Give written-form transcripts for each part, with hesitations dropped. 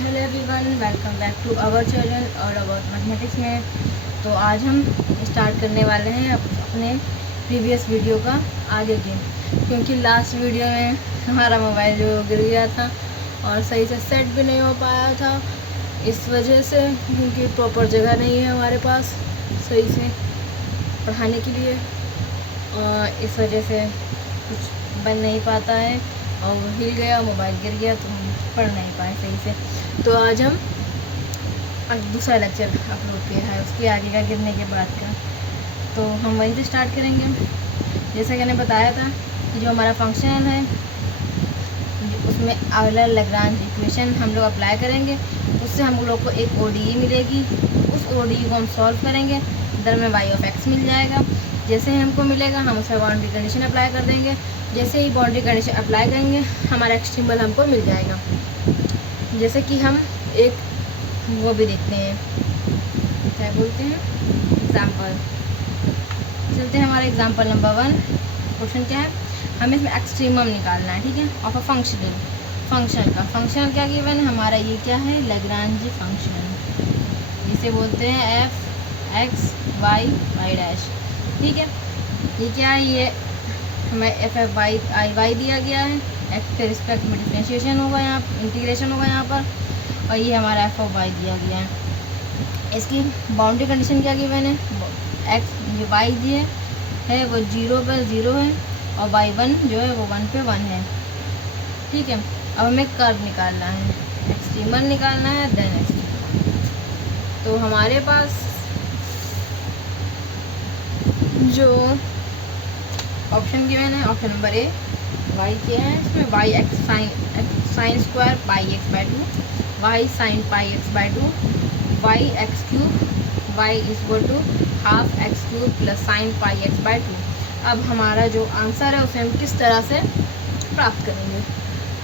Hello everyone, welcome back to our channel और about mathematics में। तो आज हम स्टार्ट करने वाले हैं अपने प्रीवियस वीडियो का आगे के, क्योंकि लास्ट वीडियो में हमारा मोबाइल जो गिर गया था और सही से सेट भी नहीं हो पाया था, इस वजह से क्योंकि प्रॉपर जगह नहीं है हमारे पास सही से पढ़ाने के लिए, और इस वजह से कुछ बन नहीं पाता है और वो हिल गया, मोबाइल गिर गया तो हम पढ़ नहीं पाए सही से। तो आज हम दूसरा लेक्चर अपलोड किया है उसके आगे का, गिरने के बाद का, तो हम वहीं से स्टार्ट करेंगे। जैसा कि मैंने बताया था कि जो हमारा फंक्शन है उसमें आयलर लैग्रांज इक्वेशन हम लोग अप्लाई करेंगे, उससे हम लोग को एक ODE मिलेगी। उस ODE को हम सॉल्व करेंगे, दर में y ऑफ x मिल जाएगा। जैसे ही हमको मिलेगा हम उसमें बाउंड्री कंडीशन अप्लाई कर देंगे। जैसे ही बाउंड्री कंडीशन अप्लाई करेंगे हमारा x सिंबल हमको मिल जाएगा। जैसे कि हम एक वो भी देखते हैं, क्या बोलते हैं, एग्ज़ाम्पल। चलते हैं हमारा एग्ज़ाम्पल नंबर 1। क्वेश्चन क्या है, हमें इसमें एक्सट्रीमम निकालना है, ठीक है, ऑफ अ फंक्शन का। फंक्शन क्या गिवन है हमारा, ये क्या है, लैग्रांज फंक्शन, जिसे बोलते हैं f(x, y, y'), ठीक है। ये क्या है, ये हमें f(y) दिया गया है, x के रिस्पेक्ट में डिफ्रेंशिएशन होगा, यहाँ इंटीग्रेशन होगा यहाँ पर, और ये हमारा f(y) दिया गया है। इसकी बाउंड्री कंडीशन क्या गिवन है, x जो y दिए है वो 0 पर 0 है और y1 जो है वो 1 पे 1 है, ठीक है। अब हमें कर्व निकालना है, एक्सट्रीमल निकालना है, देन एक्सट्रीमल। तो हमारे पास जो ऑप्शन गिवन है, ऑप्शन नंबर ए, y क्या है इसमें, y x sine square pi x by 2, y sine pi x by 2, y x cube, y equal to half x cube plus sine pi x by 2। अब हमारा जो answer है उसे हम किस तरह से प्राप्त करेंगे,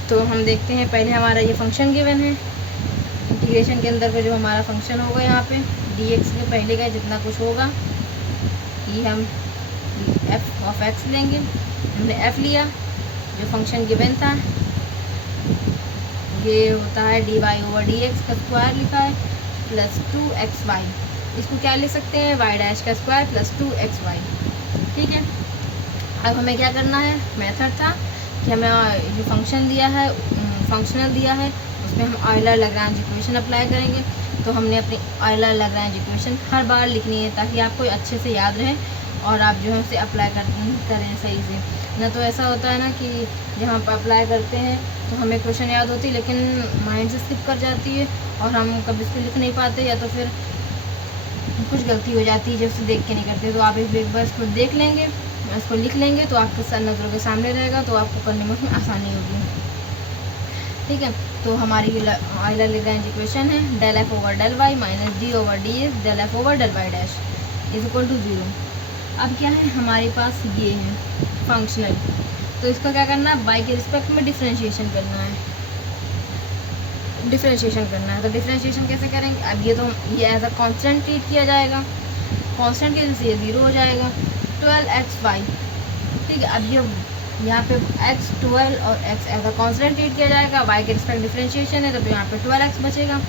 तो हम देखते हैं। पहले हमारा ये फंक्शन गिवन है, इंटीग्रेशन के अंदर का जो हमारा फंक्शन होगा यहाँ पे dx के पहले का जितना कुछ होगा ये हम f ऑफ x लेंगे। हमने f लिया, जो फंक्शन गिवन था ये होता है dy/dx का स्क्वायर लिखा है प्लस 2xy। इसको क्या लिख सकते हैं, y' का स्क्वायर प्लस 2xy, ठीक है। अब हमें क्या करना है, मेथड था कि हमें जो फंक्शन दिया है, फंक्शनल दिया है, उसमें हम आयलर लैग्रांज इक्वेशन अप्लाई करेंगे। तो हमने अपनी आयलर लैग्रांज इक्वेशन हर बार लिखनी है ताकि आपको अच्छे से याद रहे और आप जो है उसे अप्लाई करें सही से। ना तो ऐसा होता है ना कि जब हम अप्लाई करते हैं तो हमें क्वेश्चन याद होती है लेकिन माइंड से स्किप कर जाती है और हम कभी इसको लिख नहीं पाते, या तो फिर कुछ गलती हो जाती है जब उसे देख के नहीं करते। तो आप एक बार इसको देख लेंगे, इसको लिख लेंगे तो आपके सर नज़रों के सामने रहेगा, तो आपको करने में उसमें आसानी होगी, ठीक है। तो हमारी आयलर लैग्रांज इक्वेशन है del f/del y minus d/dx del f/del y' is equal to 0। अब क्या है हमारे पास, ये है फंक्शनल, तो इसका क्या करना है, y के रिस्पेक्ट में डिफ्रेंशिएशन करना है, तो डिफ्रेंशिएशन कैसे करेंगे। अब ये एज अ कांस्टेंट ट्रीट किया जाएगा, कांस्टेंट की वजह से ये 0 हो जाएगा, 12xy, ठीक है। अब ये यहाँ पे x 12 और x as a constant treat किया जाएगा, y के रिस्पेक्ट डिफ्रेंशिएशन है तो यहाँ पे 12x बचेगा,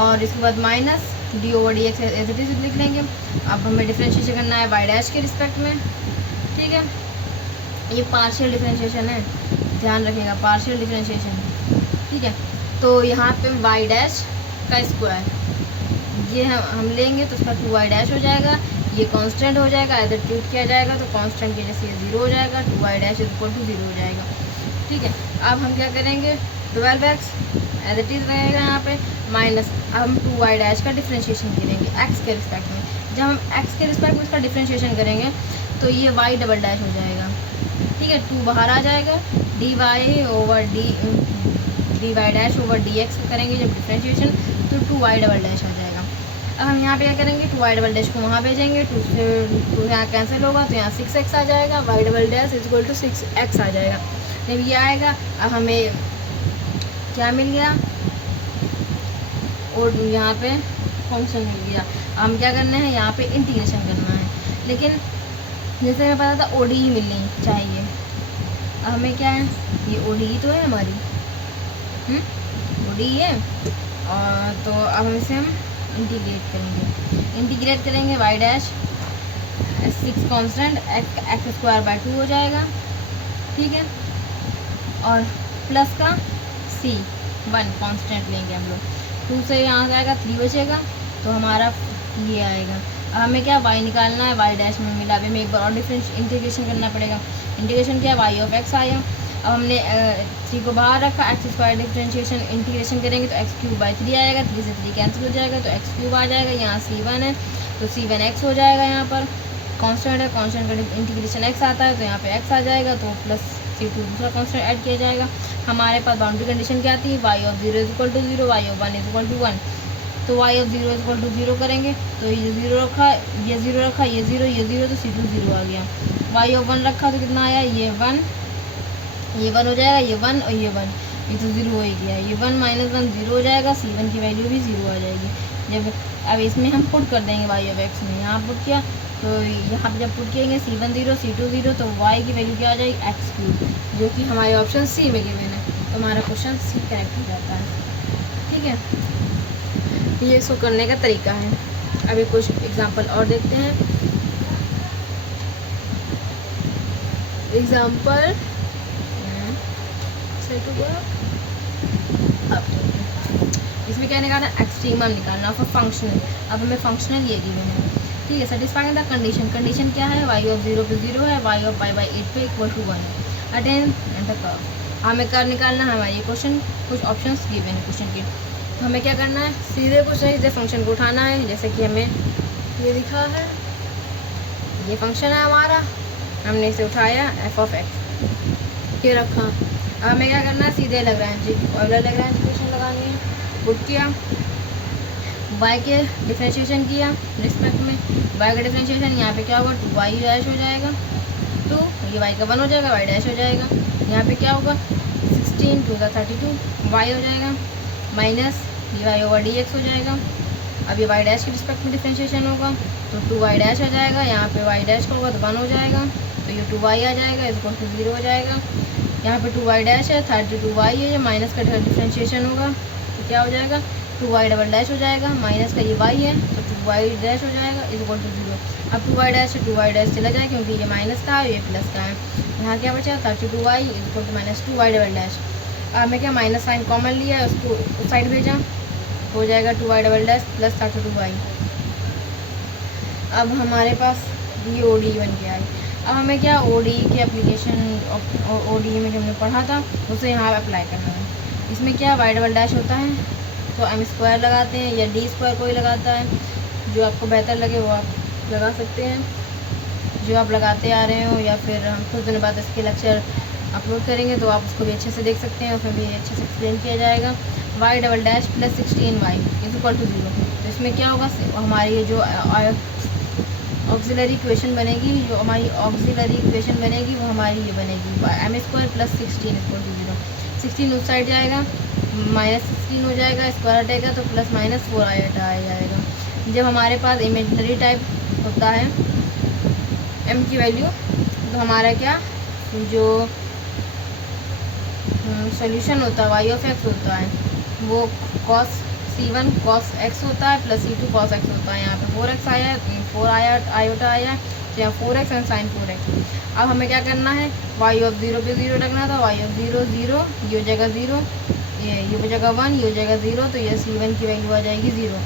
और इसके बाद minus d/dx as it is लिख लेंगे। अब हमें डिफ्रेंशिएशन करना है y' के रिस्पेक्ट में, ठीक है। ये पार्शियल डिफ्रेंशिएशन है, ध्यान रखिएगा, पार्शियल डिफ्रेंशिएशन, ठीक है। तो यहाँ पे y' का स्क्वायर ये हम लेंगे तो उसका 2y' हो जाएगा, ये कांस्टेंट हो जाएगा, इधर ट्रीट किया जाएगा तो कांस्टेंट की वजह से ये 0 हो जाएगा, 2y' इक्वल टू 0 हो जाएगा, ठीक है। अब हम क्या करेंगे, 12x एज इट इज़ रहेगा यहाँ पे, माइनस अब हम 2y' का डिफ्रेंशिएशन करेंगे x के रिस्पेक्ट में। जब हम x के रिस्पेक्ट में इसका डिफ्रेंशिएशन करेंगे तो ये y" हो जाएगा, ठीक है। 2 बाहर आ जाएगा, dy/dx करेंगे जब डिफ्रेंशिएशन तो 2y" आ जाएगा। अब हम यहाँ पे क्या करेंगे, 2y" को वहाँ भेजेंगे, 2 से 2 यहाँ कैंसिल होगा तो यहाँ 6x आ जाएगा, y" इक्वल टू 6x आ जाएगा। जब ये आएगा अब हमें क्या मिल गया, और यहाँ पे फंक्शन मिल गया। हम क्या करना है, यहाँ पे इंटीग्रेशन करना है, लेकिन जैसे मैं पता था ODE मिलनी चाहिए। अब हमें क्या है, ये ODE तो है हमारी, OD है। और तो अब हम इसे इंटीग्रेट करेंगे y डैश 6 कांस्टेंट x²/2 हो जाएगा, ठीक है। और प्लस का c1 कांस्टेंट लेंगे हम लोग, 2 से यहाँ जाएगा 3 बचेगा, तो हमारा ये आएगा। अब हमें क्या y निकालना है, y डैश में मिला, हमें एक बार और इंटीग्रेशन करना पड़ेगा। इंटीग्रेशन क्या, y(x) आया। अब हमने 3 को बाहर रखा, x² डिफ्रेंशिएशन इंटीग्रेशन करेंगे तो x³/3 आएगा, 3 से 3 कैंसिल हो जाएगा तो x³ आ जाएगा। यहाँ c1 है तो c1x हो जाएगा। यहाँ पर कांस्टेंट है, कांस्टेंट का इंटीग्रेशन x आता है तो यहाँ पे x आ जाएगा, तो प्लस c2 दूसरा कांस्टेंट ऐड किया जाएगा। हमारे पास बाउंड्री कंडीशन क्या थी, y(0) = 0, y(1) = 1। तो y(0) = 0 करेंगे तो ये 0 रखा, ये 0 रखा, ये 0 तो c2 0 आ गया। y(1) रखा तो कितना आया, ये 1 हो जाएगा, ये 1 और ये 1, ये तो 0 हो ही गया। ये 1 - 1 0 हो जाएगा, c1 की वैल्यू भी 0 आ जाएगी। जब अब इसमें हम पुट कर देंगे y(x) में, यहाँ पुट किया तो यहाँ पे जब पुट किएंगे c1 0 c2 0 तो y की वैल्यू क्या आ जाएगी, x³, जो कि हमारे ऑप्शन सी में गिवन है। तो हमारा क्वेश्चन सी करेक्ट हो जाता है, ठीक है। ये इसको करने का तरीका है। अभी कुछ एग्जांपल और देखते हैं। एग्जांपल इसमें क्या निकालना है, एक्सट्रीमम निकालना फिर फंक्शनल। अब हमें फंक्शनल ये गिवन है, ठीक है। सेटिस्फाइंग द कंडीशन, कंडीशन क्या है, y(0) पे 0 है, y(π/8) पे = 1 है। Attain the curve. हमें कर्व निकालना है, हमारे क्वेश्चन कुछ ऑप्शंस गिवन है क्वेश्चन के। तो हमें क्या करना है, सीधे कुछ नहीं, सीधे फंक्शन को उठाना है। जैसे कि हमें ये दिखा है, ये फंक्शन है हमारा, हमने इसे उठाया f(x) ये रखा। अब हमें क्या करना है, सीधे लैग्रेंज इक्वेशन लगानी है। पुट किया, y के डिफ्रेंशिएशन किया रिस्पेक्ट में, y का डिफ्रेंशिएशन यहाँ पे क्या होगा, 2y डैश हो जाएगा, तो ये y का 1 हो जाएगा, y डैश हो जाएगा। यहाँ पे क्या होगा, 16 2 32 y हो जाएगा, माइनस ये y/dx हो जाएगा। अब ये y डैश के रिस्पेक्ट में डिफ्रेंशिएशन होगा तो 2y डैश हो जाएगा, यहाँ पे y डैश का होगा तो 1 हो जाएगा, तो ये 2y आ जाएगा, इसको 0 हो जाएगा। यहाँ पे 2y डैश है, 32y है, माइनस का डिफ्रेंशिएशन होगा तो क्या हो जाएगा, 2y डबल डैश हो जाएगा, माइनस का ये y है तो 2y डैश हो जाएगा इक्वल टू 0। अब 2y डैश है, 2y डैश चला जाए क्योंकि ये माइनस का है, ये प्लस का है। यहाँ क्या बचा, 32y equal to -2y double dash. अब हमें क्या, माइनस साइन कॉमन लिया है, उसको उस साइड भेजा, हो जाएगा 2y double dash plus 32y। अब हमारे पास ये ODE बन के आई। अब हमें क्या, ODE के एप्लीकेशन, ODE में जो हमने पढ़ा था उसे यहाँ अप्लाई करना है। इसमें क्या, y डबल डैश होता है तो m² लगाते हैं या d² कोई लगाता है, जो आपको बेहतर लगे वो आप लगा सकते हैं, जो आप लगाते आ रहे हो, या फिर हम कुछ दिनों बाद इसके लेक्चर अपलोड करेंगे तो आप उसको भी अच्छे से देख सकते हैं, उसमें भी अच्छे से एक्सप्लेन किया जाएगा। y double dash plus 16y equal to 0। तो इसमें क्या होगा, हमारी ये जो ऑक्सिलरी इक्वेशन बनेगी, जो हमारी ऑक्सिलरी इक्वेशन बनेगी वो हमारी ये बनेगी m² प्लस 16 इक्वल टू 0। 16 उस साइड जाएगा, -16 हो जाएगा, स्क्वायर हटेगा तो +-4 आ जाएगा। जब हमारे पास इमेजिनरी टाइप होता है m की वैल्यू, तो हमारा क्या, जो सोल्यूशन होता है y(x) होता है वो cos c1 cos x होता है प्लस c2 cos x होता है। यहाँ पे 4x आया, 4 आयोटा आया, तो यहाँ 4x एंड साइन 4x। अब हमें क्या करना है, y(0) पे 0 रखना था, y(0) 0, ये हो जाएगा 0, ये हो जाएगा 1, ये हो जाएगा 0, तो ये c1 की वैल्यू आ जाएगी 0।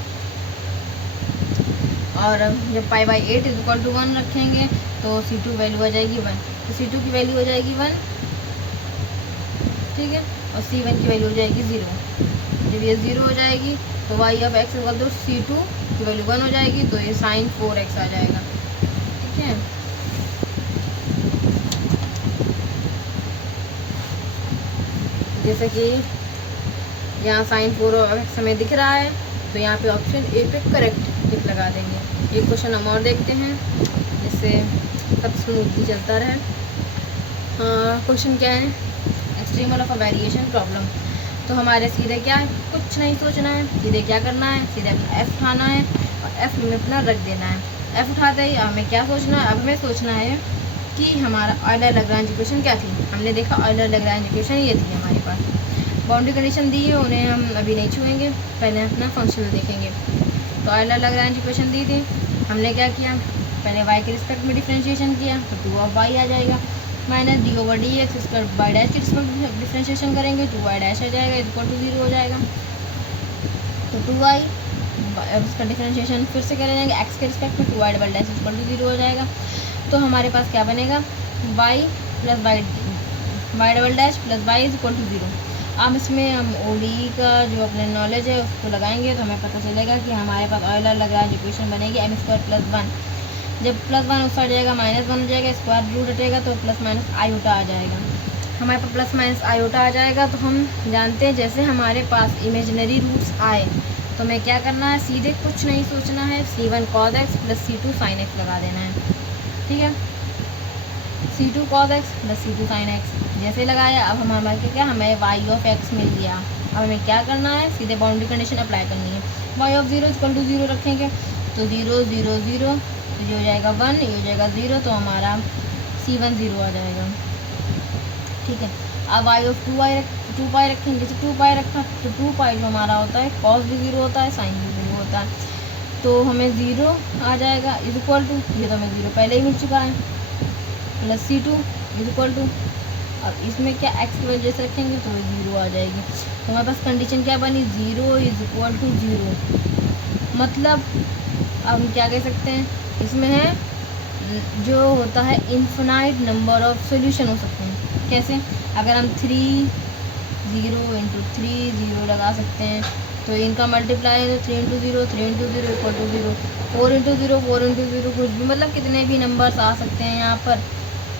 और जब π/8 इक्वल टू 1 रखेंगे तो c2 वैल्यू आ जाएगी 1, तो c2 की वैल्यू हो जाएगी 1, ठीक है, और c1 की वैल्यू हो जाएगी 0। जब ये 0 हो जाएगी तो y(x) इक्वल टू c2 की वैल्यू 1 हो जाएगी, तो ये साइन 4x आ जाएगा, ठीक है। जैसे कि यहाँ साइन 4x हमें दिख रहा है तो यहाँ पे ऑप्शन ए पे करेक्ट टिक लगा देंगे। एक क्वेश्चन हम और देखते हैं जिससे सब स्मूथली चलता रहे। क्वेश्चन क्या है, extremal of a variation problem. तो हमारे सीधे क्या है, कुछ नहीं सोचना है, सीधे क्या करना है, सीधे अपना f उठाना है और f में अपना रख देना है। f उठाते ही हमें क्या सोचना है, अब हमें सोचना है कि हमारा ऑयलर लैग्रेंज इक्वेशन क्या थी। हमने देखा ऑयलर लैग्रेंज इक्वेशन ये थी हमारे पास। बाउंड्री कंडीशन दी है उन्हें हम अभी नहीं छुएंगे, पहले अपना फंक्शनल देखेंगे। तो आयलर लैग्रेंज इक्वेशन दी थी, हमने क्या किया, पहले y के रिस्पेक्ट में डिफ्रेंशिएशन किया तो 2/y आ जाएगा, माइनस d/dx इसका y डैश के रिस्पेक्ट डिफ्रेंशिएशन करेंगे तो y डैश आ जाएगा इक्वल टू 0 हो जाएगा। तो 2y इसका डिफ्रेंशिएशन फिर से करेंगे x के रिस्पेक्ट में, 2y double dash equal to 0 हो जाएगा। तो हमारे पास क्या बनेगा, y plus y double dash plus y is equal to 0। अब इसमें हम ODE का जो अपने नॉलेज है उसको लगाएंगे तो हमें पता चलेगा कि हमारे पास ऑयलर लैग्रेंज इक्वेशन बनेगी m² + 1। जब +1 उस साइड जाएगा -1 हो जाएगा, स्क्वायर रूट हटेगा तो प्लस माइनस आयोटा आ जाएगा। हमारे पास प्लस माइनस आयोटा आ जाएगा तो हम जानते हैं जैसे हमारे पास इमेजिनरी रूट्स आए तो हमें क्या करना है, सीधे कुछ नहीं सोचना है, c1 cos x + c2 sin x लगा देना है। ठीक है, c2 cos x + c2 sin x जैसे लगाया, अब हम हमारे क्या हमें y(x) मिल गया। अब हमें क्या करना है, सीधे बाउंड्री कंडीशन अप्लाई करनी है, y(0) = 0 रखेंगे तो 0 0 0 तो ये हो जाएगा 1, ये हो जाएगा 0, तो हमारा c1 0 आ जाएगा। ठीक है, अब y(2π) रखेंगे, जैसे 2π रखा तो 2π जो हमारा होता है cos भी 0 होता है, sin भी 0 होता है, तो हमें 0 आ जाएगा इज इक्वल टू, ये तो हमें 0 पहले ही मिल चुका है, plus c2 is equal to, अब इसमें क्या x की वजह से रखेंगे तो 0 आ जाएगी। तो हमारे पास कंडीशन क्या बनी, 0 इज इक्वल टू 0। मतलब अब हम क्या कह सकते हैं, इसमें है जो होता है इन्फिनाइट नंबर ऑफ सॉल्यूशन हो सकते हैं। कैसे, अगर हम 3 0 × 3 0 लगा सकते हैं तो इनका मल्टीप्लाई है तो 3 × 0 3 × 0 इक्वल टू 0, 4 × 0 4 × 0 कुछ भी, मतलब कितने भी नंबर्स आ सकते हैं यहाँ पर,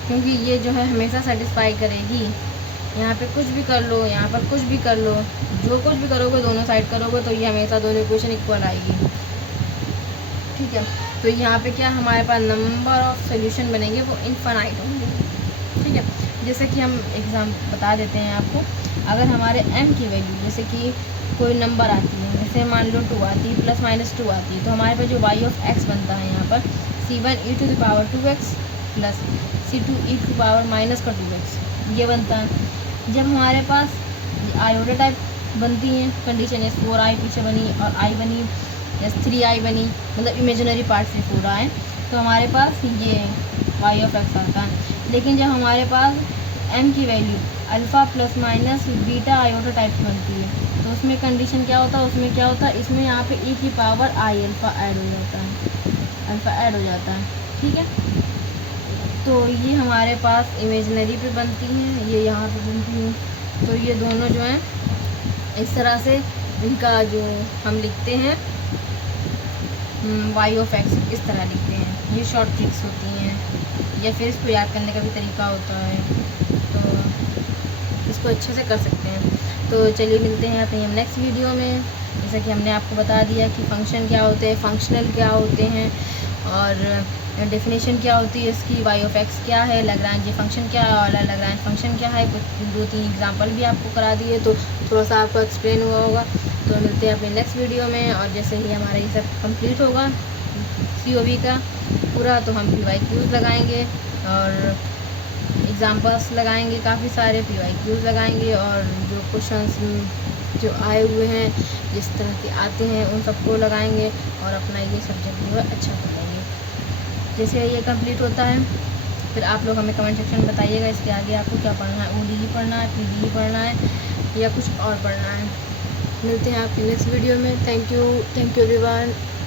क्योंकि ये जो है हमेशा सेटिस्फाई करेगी। यहाँ पे कुछ भी कर लो, यहाँ पर कुछ भी कर लो, जो कुछ भी करोगे दोनों साइड करोगे तो ये हमेशा दोनों इक्वेशन इक्वल आएगी। ठीक है, तो यहाँ पे क्या हमारे पास नंबर ऑफ सॉल्यूशन बनेंगे वो इनफाइनाइट होंगे। ठीक है, जैसे कि हम एग्जाम बता देते हैं आपको, अगर हमारे m की वैल्यू जैसे कि कोई नंबर आती है, जैसे मान लो 2 आती है, +-2 आती है, तो हमारे पास जो y(x) बनता है यहाँ पर c1 e⁻²x plus c2 e⁻−2x ये बनता है। जब हमारे पास आयोटा टाइप बनती हैं कंडीशन, जैसे 4i पीछे बनी और i बनी, जैसे 3i बनी, मतलब इमेजिनरी पार्ट से 4 आए, तो हमारे पास ये y(x) आता है। लेकिन जब हमारे पास m की value alpha plus minus beta iota type की बनती है तो उसमें कंडीशन क्या होता है, उसमें क्या होता है, इसमें यहाँ पे e की पावर i अल्फ़ा ऐड हो जाता है, अल्फ़ा ऐड हो जाता है। ठीक है, तो ये हमारे पास इमेजिनरी पे बनती हैं, ये यहाँ पे बनती हैं, तो ये दोनों जो हैं इस तरह से इनका जो हम लिखते हैं y(x) इस तरह लिखते हैं, ये शॉर्ट ट्रिक्स होती हैं, या फिर इसको याद करने का भी तरीका होता है, तो इसको अच्छे से कर सकते हैं। तो चलिए मिलते हैं अपनी हम नेक्स्ट वीडियो में। जैसा कि हमने आपको बता दिया कि फ़ंक्शन क्या होते हैं, फंक्शनल क्या होते हैं, और डेफिनेशन क्या होती है इसकी, y(x) क्या है, लैग्रेंज फंक्शन क्या है और लैग्रेंज फंक्शन क्या है, कुछ 2-3 एग्जांपल भी आपको करा दिए तो थोड़ा सा आपको एक्सप्लेन हुआ होगा। तो मिलते हैं अपने नेक्स्ट वीडियो में, और जैसे ही हमारा ये सब कंप्लीट होगा COV का पूरा तो हम PYQs लगाएंगे और एग्जाम्पल्स लगाएंगे, काफ़ी सारे PYQs लगाएंगे, और जो क्वेश्चंस जो आए हुए हैं जिस तरह के आते हैं उन सबको लगाएंगे और अपना ये सब्जेक्ट जो है अच्छा कर लेंगे। जैसे ये कंप्लीट होता है फिर आप लोग हमें कमेंट सेक्शन में बताइएगा इसके आगे आपको क्या पढ़ना है, ODE पढ़ना है, PDE पढ़ना है या कुछ और पढ़ना है। मिलते हैं आपकी नेक्स्ट वीडियो में। Thank you everyone.